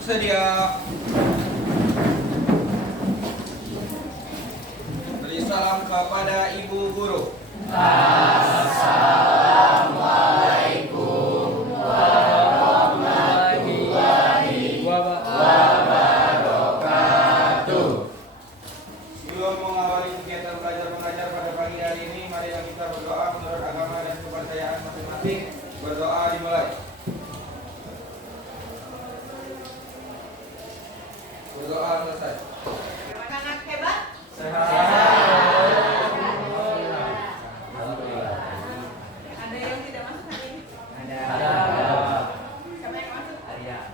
Bersedia. Beri salam kepada Ibu Guru. Assalamualaikum warahmatullahi wabarakatuh. Sebelum mengawali kegiatan belajar mengajar pada pagi hari ini, mari kita berdoa menurut agama dan kepercayaan masing-masing. Berdoa dimulai. Berdoa selesai. Anak hebat? Sehat. Ada yang tidak masuk hari ini? Ada. Siapa yang masuk? Arya.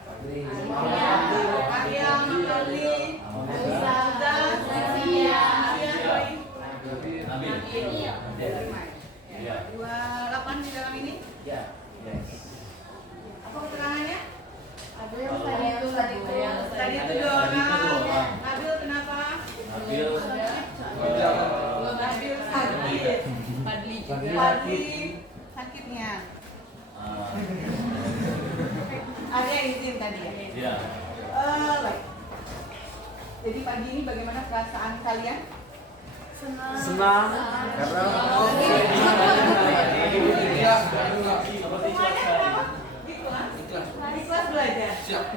Arya, Makali, Ustazah, Sofia, Nabil. Ya. 28 di dalam ini? Ya. Apa keterangannya? Ada yang tadi Tadi itu 2 orang. Nabil kenapa? Nabil. Nabil sakit. Padli sakitnya. Arya izin tadi ya? Ya. Baik. Jadi pagi ini bagaimana perasaan kalian? senang. Karena Semuanya kenapa? Ikhlas? Ikhlas belajar? Siap.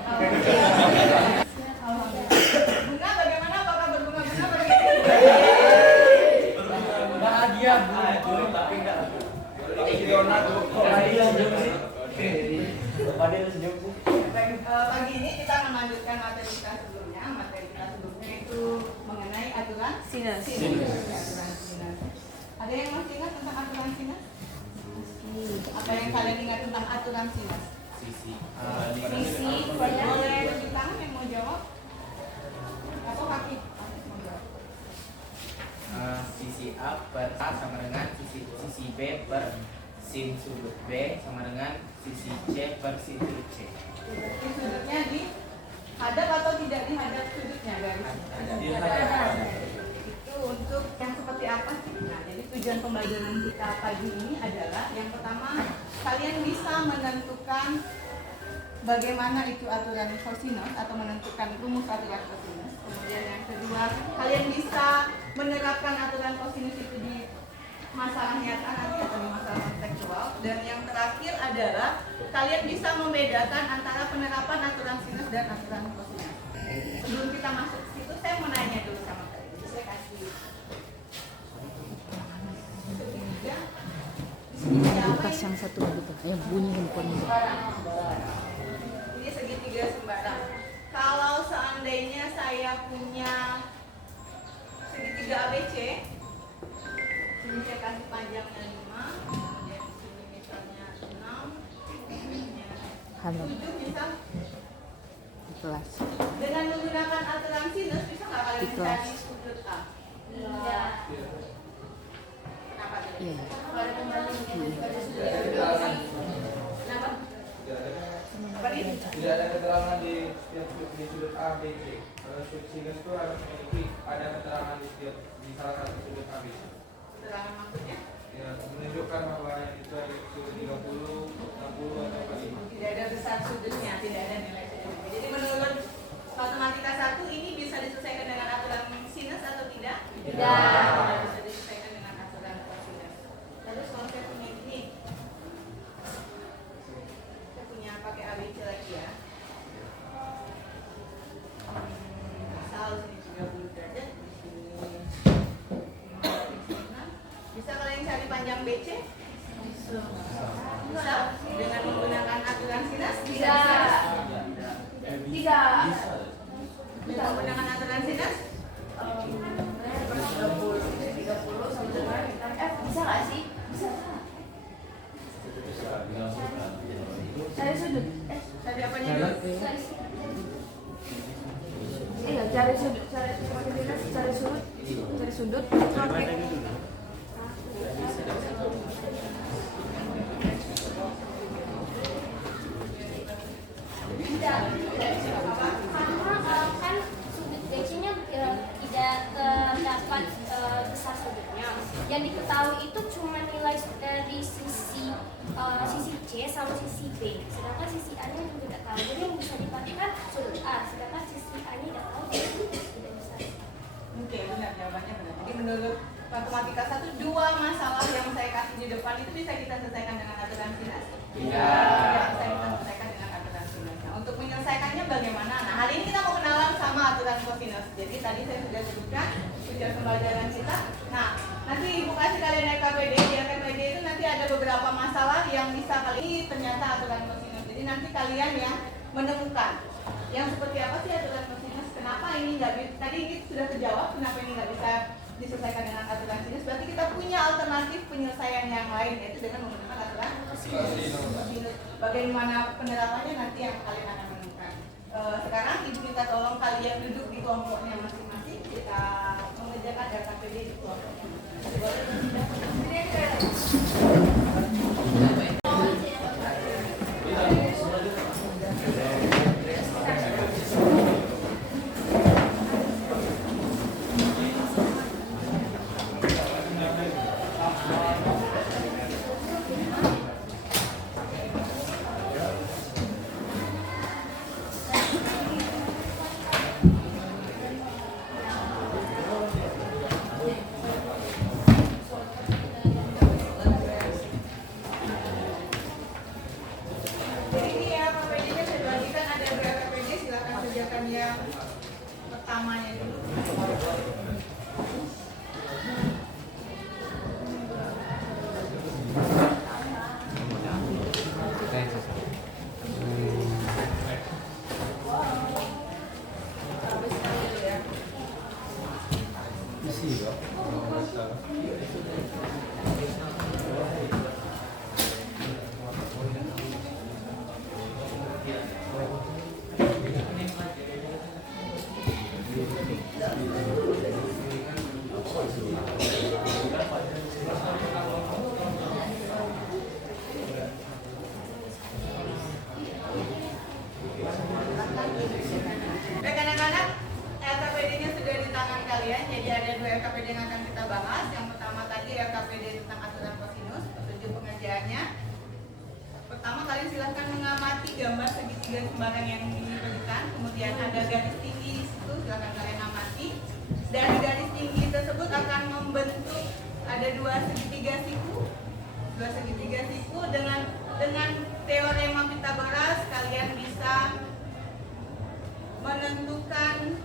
Bunga bagaimana? Apakah berbunga-bunga berbeda? bahagia Bu, tapi enggak. Pagi ini kita melanjutkan materi kita sebelumnya. Materi kita sebelumnya itu mengenai aturan Sinus. Aturan sinus. Ada yang masih ingat tentang aturan sinus? Apa yang kalian ingat tentang aturan sinus? Sisi. Boleh tunjuk tangan yang mau jawab? Atau kaki? Mau jawab. Sisi A per A sama dengan sisi B per sin sudut B sama dengan sisi C per sin sudut C. Berarti sudutnya dihadap atau tidak dihadap sudutnya garis? Itu untuk yang seperti apa sih? Nah, jadi tujuan pembelajaran kita pagi ini adalah yang pertama, kalian bisa menentukan bagaimana itu aturan kosinus atau menentukan rumus aturan kosinus. Kemudian yang kedua, kalian bisa menerapkan aturan kosinus itu di masalah nyata nanti atau di masalah kontekstual. Dan yang terakhir adalah kalian bisa membedakan antara penerapan aturan sinus dan aturan kosinus. Sebelum kita masuk ke situ, saya mau nanya dulu sama kalian. Saya kasih segitiga. Bukas yang satu gitu. Bunyi handphone itu. Ini segitiga sembarang. Kalau seandainya saya punya segitiga ABC, ini saya kasih panjangnya 5, kemudian di sini misalnya 6, kemudian Halo. 7 misal. Di kelas. Dengan menggunakan aturan sinus bisa nggak kalian Di kelas. mencari sudut A? Iya. Kenapa tidak? Iya. Kenapa? Apa ini? Tidak ada keterangan di sudut A, B, C. Kalau sinus itu harus memiliki ada keterangan di salah satu sudut A, B, C. Keterangan maksudnya? Ya, menunjukkan bahwa itu ada sudut 30, 60 atau 45. Tidak ada besar sudutnya, tidak ada nilai sudutnya. Jadi menurut matematika 1 ini bisa diselesaikan dengan aturan sinus atau tidak? Tidak bisa diselesaikan dengan aturan kosinus. Lalu kalau saya punya ini, saya punya pakai ABC lagi ya. Misal sini 30 derajat, di sini 56. Bisa kalian cari panjang BC? Bisa. Dengan menggunakan aturan sinus? Tidak. Dengan menggunakan aturan sinus? Bisa nggak sih? Cari sudut. Tadi apanya dulu? Iya, cari sudut. Cari sudut. Oke. Karena kan sudut DC-nya tidak terdapat besar sudutnya. Yang diketahui itu cuma nilai dari sisi C sama sisi B. Sedangkan sisi A-nya juga tidak tahu. Jadi yang bisa dipakai kan sudut A matematika 1, 2 masalah yang saya kasih di depan itu bisa kita selesaikan dengan aturan sinus? Iya. Bisa kita selesaikan dengan aturan sinus. Nah, untuk menyelesaikannya bagaimana? Nah, hari ini kita mau kenalan sama aturan kosinus. Jadi tadi saya sudah sebutkan tujuan pembelajaran kita. Nah, nanti Ibu kasih kalian RKPD. Di RKPD itu nanti ada beberapa masalah yang bisa kali ternyata aturan kosinus. Jadi nanti kalian yang menemukan yang seperti apa sih aturan kosinus? Kenapa ini nggak bisa? Tadi ini sudah terjawab. Kenapa ini nggak bisa diselesaikan dengan aturan sinus? Berarti kita punya alternatif penyelesaian yang lain, yaitu dengan menggunakan aturan kosinus. Bagaimana penerapannya nanti yang kalian akan menemukan. Sekarang Ibu minta tolong kalian duduk di kelompoknya masing-masing. Kita mengerjakan RKPD di kelompoknya. Jadi ini ya KPD-nya saya bagikan ada beberapa KPD, silakan kerjakan yang pertamanya dulu. Baik anak-anak, RKPD-nya sudah di tangan kalian. Jadi ada 2 RKPD yang akan kita bahas. Yang pertama tadi RKPD tentang aturan kosinus, petunjuk pengerjaannya. Pertama kalian silahkan mengamati gambar segitiga sembarang yang diberikan. Kemudian ada garis tinggi di situ, silahkan kalian amati. Dari garis tinggi tersebut akan membentuk ada 2 segitiga siku. 2 segitiga siku dengan teorema Pythagoras kalian bisa menentukan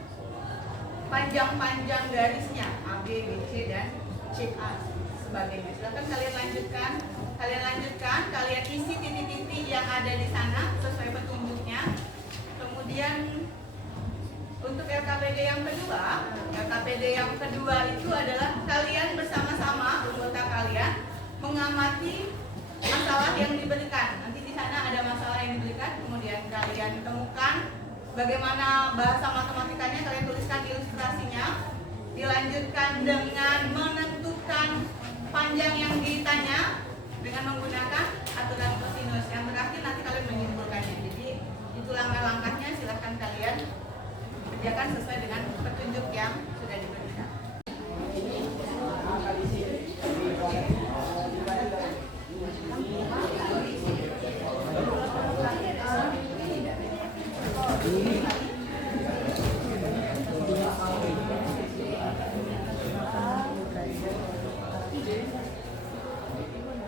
panjang-panjang garisnya A, B, B, C, dan C, A sebagainya. Silakan kalian lanjutkan. Kalian isi titik-titik yang ada di sana sesuai petunjuknya. Kemudian untuk RKPD yang kedua itu adalah kalian bersama-sama anggota kalian mengamati masalah yang diberikan. Nanti di sana ada masalah yang diberikan, kemudian kalian temukan bagaimana bahasa matematikanya, kalian tuliskan ilustrasinya. Dilanjutkan dengan menentukan panjang yang ditanya dengan menggunakan aturan kosinus. Yang terakhir nanti kalian menyimpulkannya. Jadi itu langkah-langkahnya, silahkan kalian kerjakan sesuai dengan petunjuk yang sudah diberikan.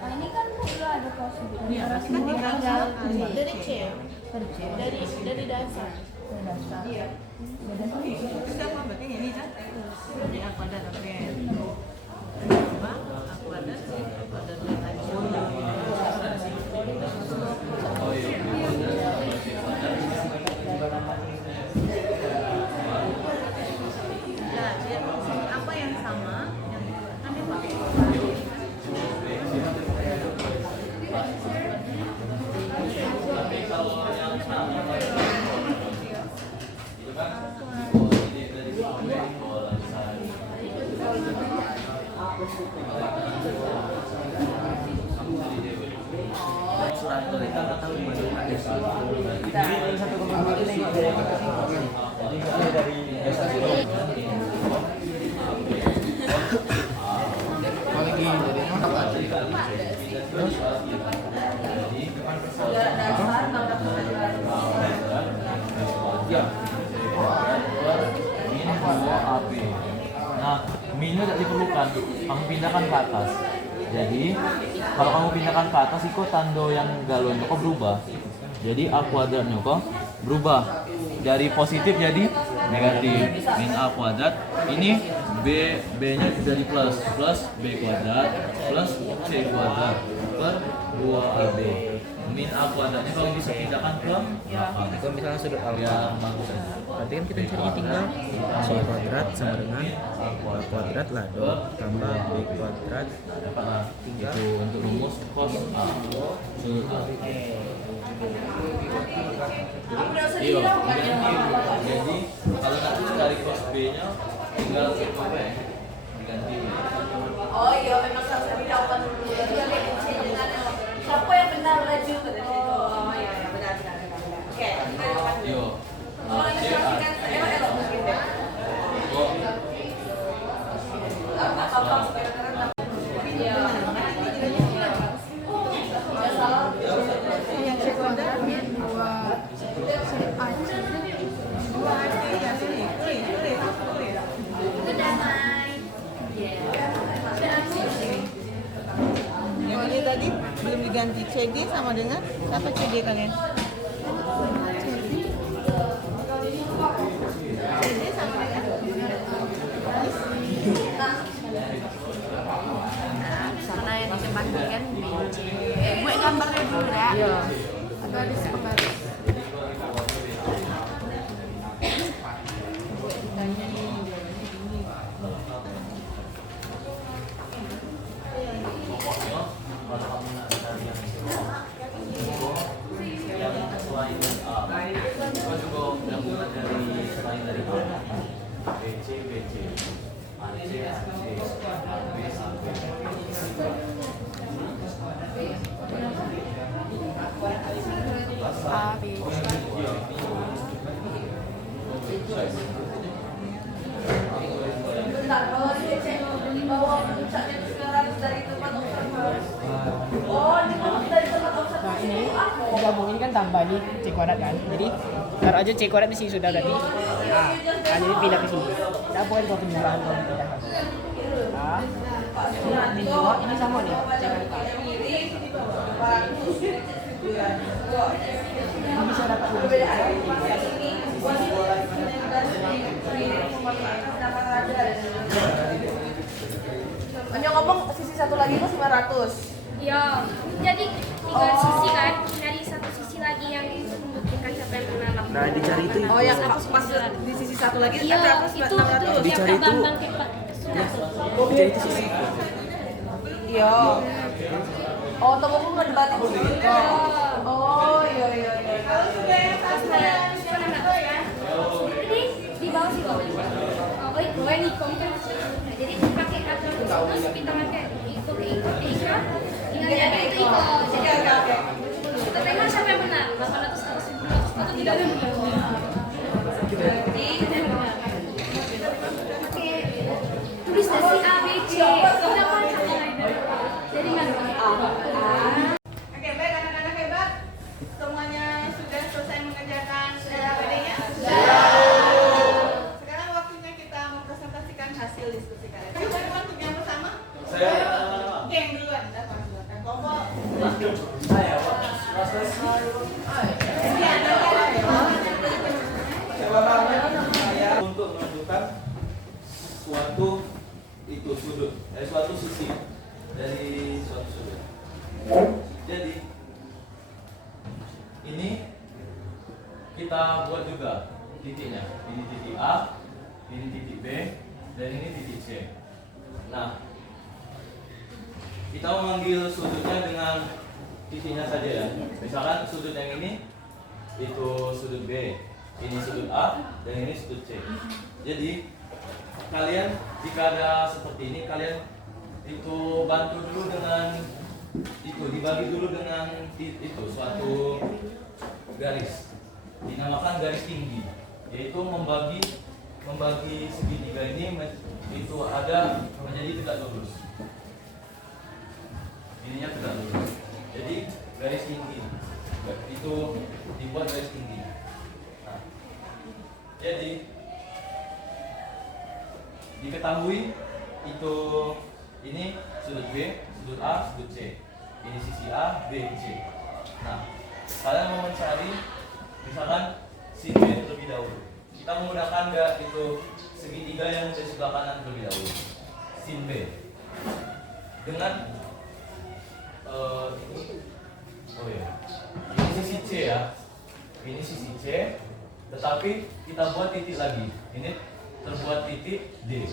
Ini kan udah ada prosedur. Ini berarti kan tinggal Dari C. Dari dasar. Iya. Itu apa berarti ini kan? Jadi aku ada apa yang sama yang kan dia pakai surat berita atau gimana? Jadi satu komponen ini jadi dari dasar nah minus tidak diperlukan, kamu pindahkan ke atas. Jadi kalau kamu pindahkan ke atas, itu tanda yang galon kok berubah. Jadi A kuadratnya kok berubah dari positif jadi negatif. Min A kuadrat ini B nya jadi plus B kuadrat plus C kuadrat per 2AB. Min A kuadratnya kalau bisa pindahkan ke belakang. Kalau misalnya sudut alfa, Ya bagus aja. berarti kan kita cari tinggal C kuadrat sama dengan A kuadrat lado tambah B kuadrat tinggal Itu untuk rumus cos A sudut A. Iya, jadi kalau nanti dari cos B nya tinggal apa ya? Diganti. Oh iya, memang harus dilakukan dulu. Jadi yang siapa yang benar laju ke situ. Oh iya, benar. Oke, kita lakukan dulu. Yo. Oh, ini kan elok mungkin deh. Kok Apa-apa supaya keren. Iya. Yang sekunder min 2 Udah main. Yang ini tadi belum diganti. CD sama dengan siapa CD kalian? CD sama dengan Sana yang di depan kan BC. Buat gambarnya dulu ya. Iya. Atau ada sebaris. pokoknya kalau kamu nak cari yang selain dari A, kita juga gabungan dari selain dari A, BC, AC, AB, A, B, bentar, kalau dia cek di bawah puncaknya 900 dari tempat observasi. Oh, di bawah dari tempat observasi. Nah ini digabungin kan tambah nih C kuadrat kan. Jadi taruh aja C kuadrat di sini sudah berarti. Nah jadi pindah ke sini. Tidak boleh kalau penjumlahan kalau pindah. Nah ini juga ini sama nih. Jangan lupa. Ini bisa dapat Hanya ngomong sisi satu lagi itu 900. Ya, jadi tiga sisi kan, dari satu sisi lagi yang membuktikan siapa yang benar. nah dicari itu Oh, yang pas di sisi satu lagi Iya, berapa? itu 600. Dicari yang itu. Bambang Kepak sudah. dicari itu sisi Iya. Oh, toko pun nggak debatin juga. Oh, iya. Kalau sudah yang satu Terus pernah nggak kan? Jadi di bawah sih bawah. Oh, ini kompen. Jadi pakai aturan terus kita pakai iko ke iko. Ingatnya itu iko. Jadi Oke. tapi emang siapa yang benar? 800 atau tidak ada yang benar? Oke, tulis dari A, B, C. Tidak macam jadi nggak Oke, baik anak-anak hebat. Semuanya sudah selesai mengerjakan PPD-nya? Sekarang waktunya kita mempresentasikan hasil diskusi kalian. Siapa yang untuk yang pertama? Saya. Oke, yang duluan. Datang duluan. Kelompok. Untuk menentukan suatu suatu sisi dari suatu sudut. Jadi ini kita buat juga titiknya. Ini titik A, ini titik B, dan ini titik C. Nah, kita mengambil sudutnya dengan titiknya saja ya. Misalkan sudut yang ini itu sudut B, ini sudut A, dan ini sudut C. Jadi kalian jika ada seperti ini, kalian itu bantu dulu dengan itu, dibagi dulu dengan itu suatu garis, dinamakan garis tinggi, yaitu membagi segitiga ini itu ada menjadi tegak lurus. Ininya tegak lurus. Jadi garis tinggi itu dibuat garis tinggi. Nah, jadi diketahui itu ini sudut B, sudut A, sudut C. Ini sisi A, B, C. Nah, kalian mau mencari misalkan sin B terlebih dahulu. Kita menggunakan nggak itu segitiga yang di sebelah kanan terlebih dahulu. Sin B dengan ini, oh ya, ini sisi C ya. Ini sisi C, tetapi kita buat titik lagi. Ini terbuat titik D.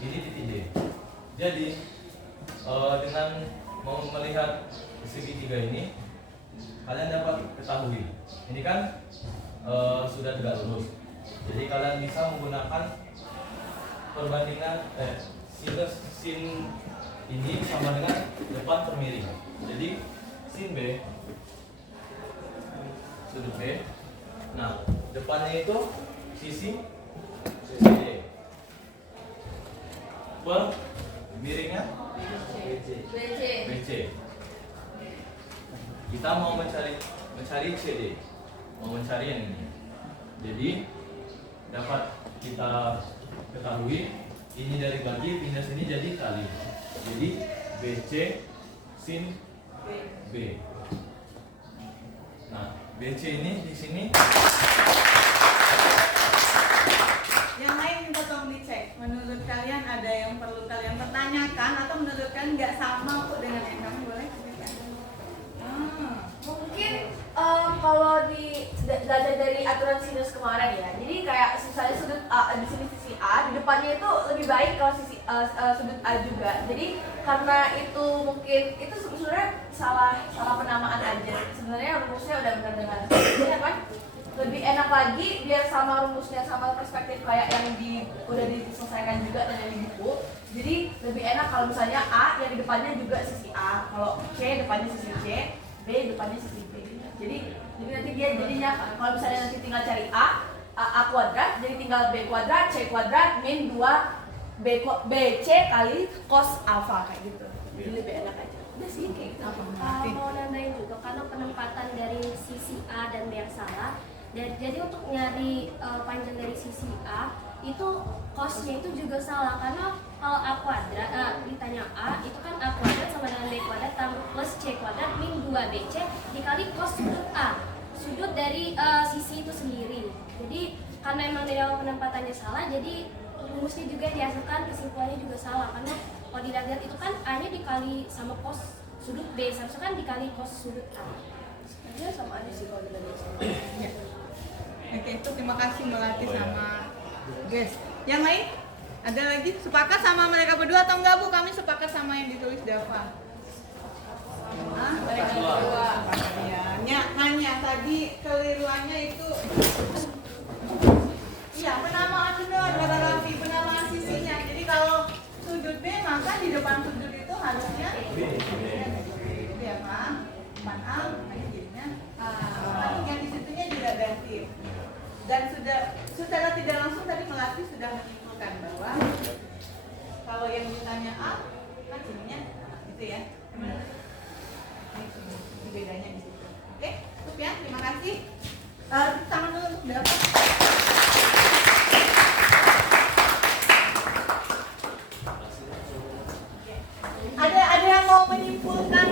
Ini titik D. Jadi dengan mau melihat segitiga ini, kalian dapat ketahui. Ini kan sudah tegak lurus. Jadi kalian bisa menggunakan perbandingan sin ini sama dengan depan termiring. Jadi sin B, sudut B. Nah, depannya itu sisi D. Per miringnya BC. Kita mau mencari CD. Mau mencari yang ini. Jadi dapat kita ketahui ini dari bagi pindah sini jadi kali. Jadi BC sin B. Nah, BC ini di sini. Yang lain minta tolong dicek. Menurut kalian ada yang perlu kalian pertanyakan atau menurut kalian nggak sama kok dengan yang kamu boleh? Mungkin kalau belajar dari aturan sinus kemarin ya, jadi kayak misalnya sudut A di sini sisi A, di depannya itu lebih baik kalau sisi sudut A juga. Jadi karena itu mungkin itu sebenarnya salah penamaan aja. Sebenarnya rumusnya udah benar dengan ya kan? Lebih enak lagi biar sama rumusnya sama perspektif kayak yang udah diselesaikan juga dan yang di buku. Jadi lebih enak kalau misalnya A yang di depannya juga sisi A, kalau C depannya sisi C, B depannya sisi B. Jadi nanti dia jadinya kalau misalnya nanti tinggal cari A kuadrat, jadi tinggal B kuadrat, C kuadrat min 2 BC kali cos alfa kayak gitu. Jadi lebih enak aja. Udah sih kayak gitu. Mau nambahin juga karena penempatan dari sisi A dan B yang salah. Dan jadi untuk nyari panjang dari sisi A itu cosnya itu juga salah karena kalau A kuadrat ditanya A itu kan A kuadrat sama dengan B kuadrat tambah plus C kuadrat min 2BC dikali cos sudut A, sudut dari sisi itu sendiri. Jadi karena emang dari awal penempatannya salah, jadi rumusnya juga dihasilkan kesimpulannya juga salah karena kalau dilihat itu kan A nya dikali sama cos sudut B, seharusnya kan dikali cos sudut A. Sebenarnya sama aja sih kalau dilihat. Oke, itu terima kasih melatih sama guys. Yang lain? Ada lagi? Sepakat sama mereka berdua atau enggak Bu? Kami sepakat sama yang ditulis Dava. Mereka berdua. Ya, hanya tadi keliruannya itu. Iya, penamaan benar, kata Raffi, penamaan sisinya. Jadi kalau sudut B maka di depan sudut itu harusnya B ya kan? Depan A, makanya jadinya tapi yang di situnya juga ganti. Dan secara tidak langsung tadi Melati sudah menyimpulkan bahwa kalau yang ditanya A, kan jadinya gitu ya. Ini bedanya di situ. Oke, cukup ya. Terima kasih. Tangan dulu untuk dapat. Ada yang mau menyimpulkan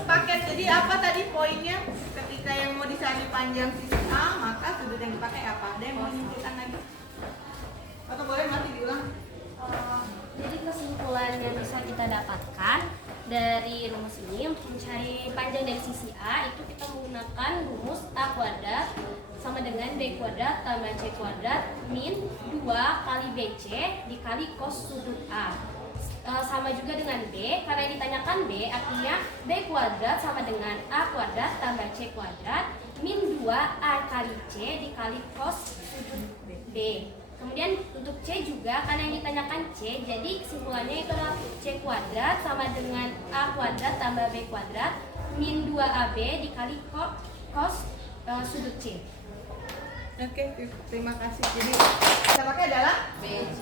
sepaket. Jadi apa tadi poinnya? Ketika yang mau dicari panjang sisi A, maka sudut yang dipakai apa? Ada yang mau menyimpulkan lagi? Atau boleh masih diulang? Jadi kesimpulan yang bisa kita dapatkan dari rumus ini untuk mencari panjang dari sisi A itu kita menggunakan rumus A kuadrat sama dengan B kuadrat tambah C kuadrat min 2 kali BC dikali cos sudut A. Sama juga dengan B, karena ditanyakan B artinya B kuadrat sama dengan A kuadrat tambah C kuadrat min 2A kali C dikali cos sudut B. Kemudian untuk C juga karena yang ditanyakan C, jadi kesimpulannya itu adalah C kuadrat sama dengan A kuadrat tambah B kuadrat min 2AB dikali cos sudut C. Oke, terima kasih. Jadi kita pakai adalah BC.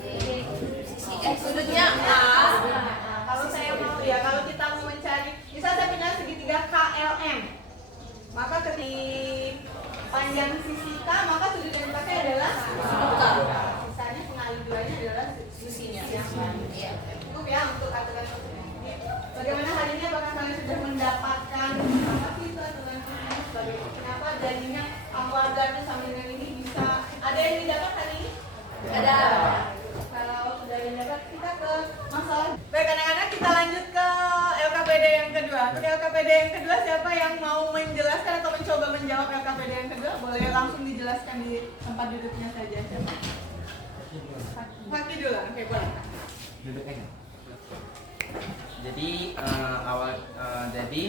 Sudutnya A. Kalau saya mau ya, kalau kita mau mencari, misal saya punya segitiga KLM, maka ketika panjang sisi K, maka sudut yang dipakai adalah sudut K. Sisanya pengali duanya adalah sisinya. Dadah. Kalau sudah mendapat kita ke masalah. Baik anak-anak, kita lanjut ke LKPD yang kedua. Untuk LKPD yang kedua, siapa yang mau menjelaskan atau mencoba menjawab LKPD yang kedua? Boleh langsung dijelaskan di tempat duduknya saja. Siapa? Fakih dulu, oke boleh. Jadi jadi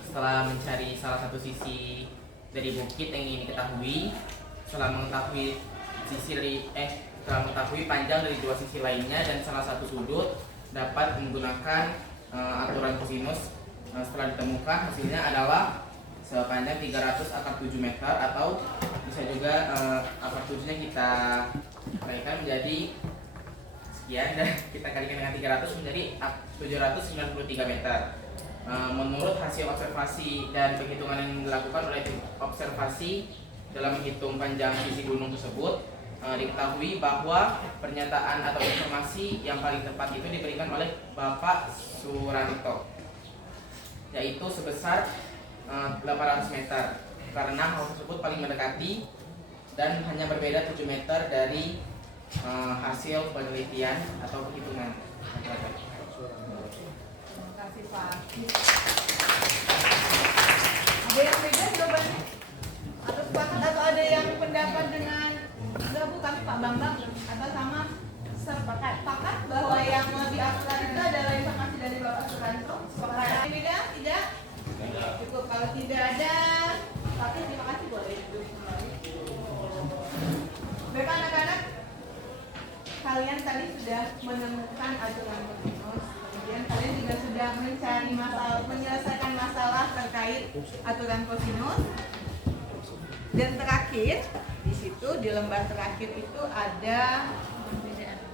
setelah mencari salah satu sisi dari bukit yang ingin diketahui, setelah mengetahui setelah mengetahui panjang dari dua sisi lainnya dan salah satu sudut, dapat menggunakan aturan kosinus. Setelah ditemukan, hasilnya adalah sepanjang 300 akar 7 meter, atau bisa juga akar 7 nya kita kalikan menjadi sekian dan kita kalikan dengan 300 menjadi 793 meter. Menurut hasil observasi dan penghitungan yang dilakukan oleh tim observasi dalam menghitung panjang sisi gunung tersebut, diketahui bahwa pernyataan atau informasi yang paling tepat itu diberikan oleh Bapak Suranto, yaitu sebesar 800 meter, karena hal tersebut paling mendekati dan hanya berbeda 7 meter dari hasil penelitian atau perhitungan. Terima kasih Pak. Ada yang beda jawabannya? Atau sepakat atau ada yang pendapat dengan enggak Bu, kami Pak Bambang atau sama sepakat bahwa yang lebih akurat itu adalah informasi dari Bapak Suranto? Sepakat. Ada yang beda? Tidak? Cukup. Kalau tidak ada, tapi terima kasih boleh duduk kembali. Baik anak-anak, kalian tadi sudah menemukan aturan kosinus, kemudian kalian juga sudah mencari masalah, menyelesaikan masalah terkait aturan kosinus, dan terakhir di situ di lembar terakhir itu ada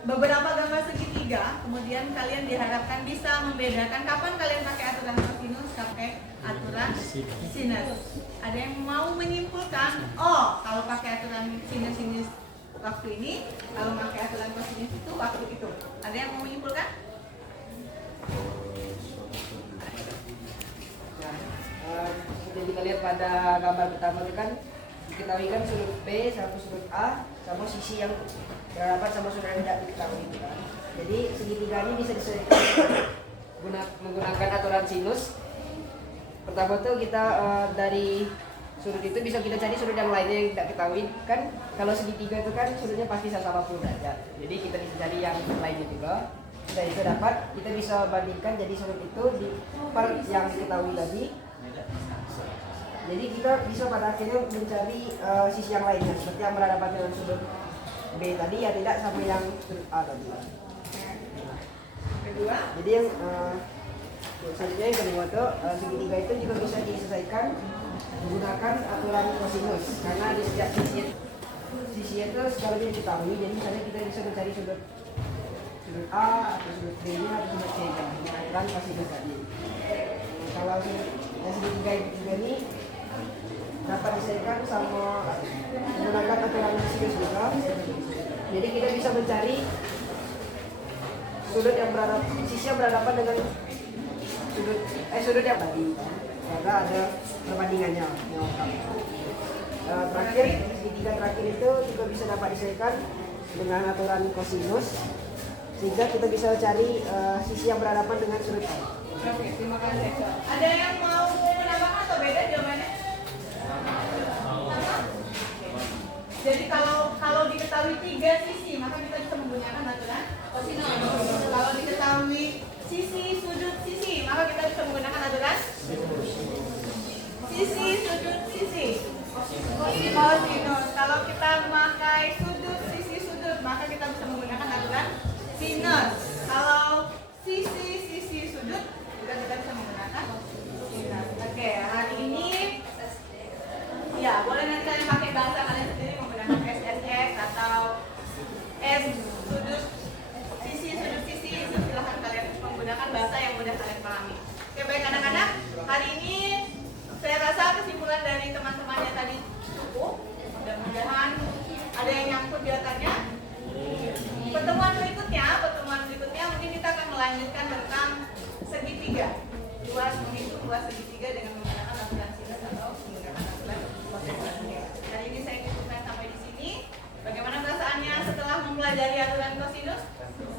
beberapa gambar segitiga. Kemudian kalian diharapkan bisa membedakan kapan kalian pakai aturan kosinus, pakai aturan sinus. Ada yang mau menyimpulkan? Oh, kalau pakai aturan sinus waktu ini, kalau pakai aturan kosinus itu waktu itu. Ada yang mau menyimpulkan? Seperti kita lihat pada gambar pertama itu kan diketahui kan sudut B sama sudut A sama sisi yang berhadapan sama sudut yang tidak diketahui itu kan. Jadi segitiga ini bisa disesuaikan menggunakan aturan sinus. Pertama tuh kita dari sudut itu bisa kita cari sudut yang lainnya yang tidak ketahui kan. Kalau segitiga itu kan sudutnya pasti sama pun derajat. Jadi kita bisa cari yang lainnya juga. Sudah itu dapat, kita bisa bandingkan jadi sudut itu di part yang diketahui tadi. Jadi kita bisa pada akhirnya mencari sisi yang lainnya seperti yang berhadapan dengan sudut B tadi ya tidak sama yang sudut A tadi. Kedua, jadi yang selanjutnya yang kedua tuh segitiga itu juga bisa diselesaikan menggunakan aturan kosinus, karena di setiap sisi itu sekali lagi diketahui. Jadi misalnya kita bisa mencari sudut A atau sudut B nya atau sudut C nya dengan aturan kosinus tadi. Kalau yang segitiga ini dapat diselesaikan sama menggunakan aturan sinus juga. Jadi kita bisa mencari sudut yang sisi yang berhadapan dengan sudut yang tadi, karena ada perbandingannya yang terakhir segitiga terakhir itu juga bisa dapat diselesaikan dengan aturan kosinus, sehingga kita bisa cari sisi yang berhadapan dengan sudut A. oke, terima kasih. Ada yang mau menambahkan atau beda jawabannya? Sama? Jadi kalau diketahui 3 sisi, maka kita bisa menggunakan aturan kosinus. Kalau diketahui sisi sudut sisi, maka kita bisa menggunakan aturan sisi sudut sisi. Kosinus. Kalau kita memakai sudut sisi sudut, maka kita bisa menggunakan aturan sinus. Kalau sisi sudut, juga kita bisa menggunakan sinus. Oke, hari ini ya boleh nanti kalian pakai bahasa kalian sendiri menggunakan SSX atau S sudut sisi silahkan kalian menggunakan bahasa yang mudah kalian pahami. Oke, baik anak-anak, hari ini saya rasa kesimpulan dari teman-temannya tadi cukup. Mudah-mudahan ada yang nyangkut di otaknya. Pertemuan berikutnya mungkin kita akan melanjutkan tentang segitiga. Menghitung dua segitiga dengan menggunakan aturan sinus atau menggunakan aturan kosinus. Hari ini saya cukupkan sampai di sini. Bagaimana perasaannya setelah kosinus